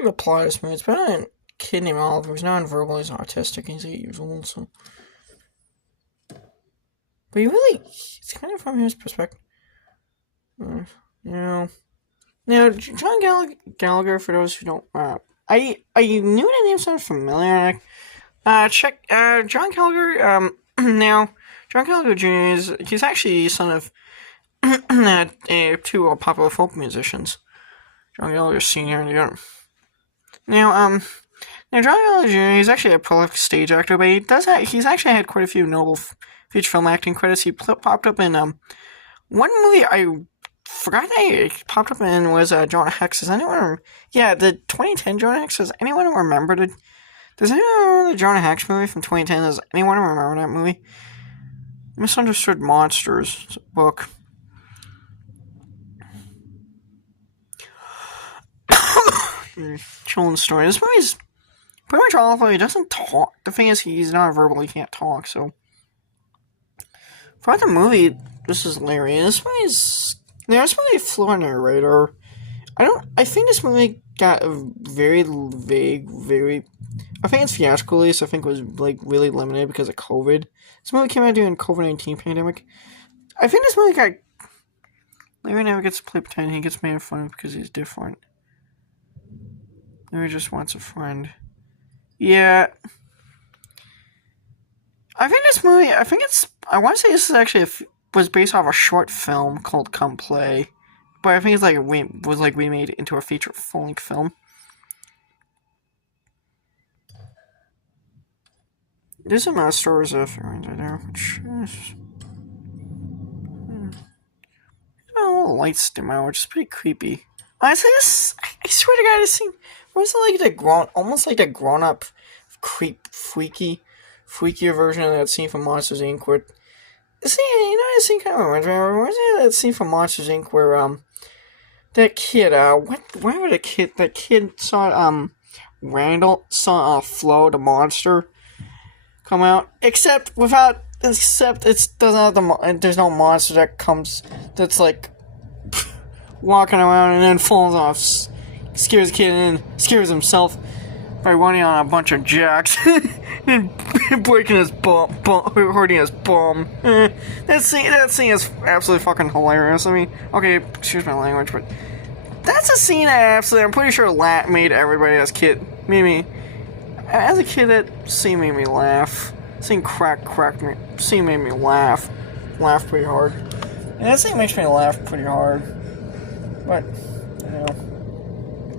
of a plot of this movie. It's about a kid named Oliver. He's non-verbal. He's autistic. He's 8 years old. So, but it's kind of from his perspective. You know. Now, John Gallagher. For those who don't, I knew the name sounded familiar. Check John Gallagher. Now, John Gallagher Jr. He's actually son of two popular folk musicians, John Gallagher Sr. and Jr. Now, John Gallagher Jr. He's actually a prolific stage actor, but he's actually had quite a few notable feature film acting credits. He popped up in one movie I forgot that he popped up in was Jonah Hex. Does anyone? Yeah, the 2010 Jonah Hex. Does anyone remember the? Does anyone remember the Jonah Hex movie from 2010? Does anyone remember that movie? Misunderstood Monsters book. Children's story. This movie's pretty much all of it. He doesn't talk. The thing is, he's not verbal. He can't talk. So, for the movie, this is Larry. And this movie fluent narrator. I think this movie got a very vague, I think it's theatrical, so I think it was really limited because of COVID. This movie came out during COVID-19 pandemic. I think this movie got Larry never gets to play pretend. He gets made fun of because he's different. Larry just wants a friend. Yeah. I think this movie, I want to say this is actually was based off a short film called Come Play. But I think it's was remade into a feature full-length film. There's a amount of stories of right there, which is a little lights dim out, which is pretty creepy. Honestly, I swear to God, this scene was almost like the grown-up, freakier version of that scene from Monsters Inc. Where this scene kind of reminds me of that scene from Monsters Inc. Where that kid, that kid saw Randall saw Flo the monster come out, except it doesn't have there's no monster that comes that's walking around and then falls off, scares the kid and then scares himself by running on a bunch of jacks and breaking his hurting his bum. That scene is absolutely fucking hilarious. I mean, okay, excuse my language, but that's a scene I'm pretty sure made everybody as a kid. Me. As a kid, that scene made me laugh. Scene cracked me. Scene made me laugh pretty hard. And that scene makes me laugh pretty hard. But,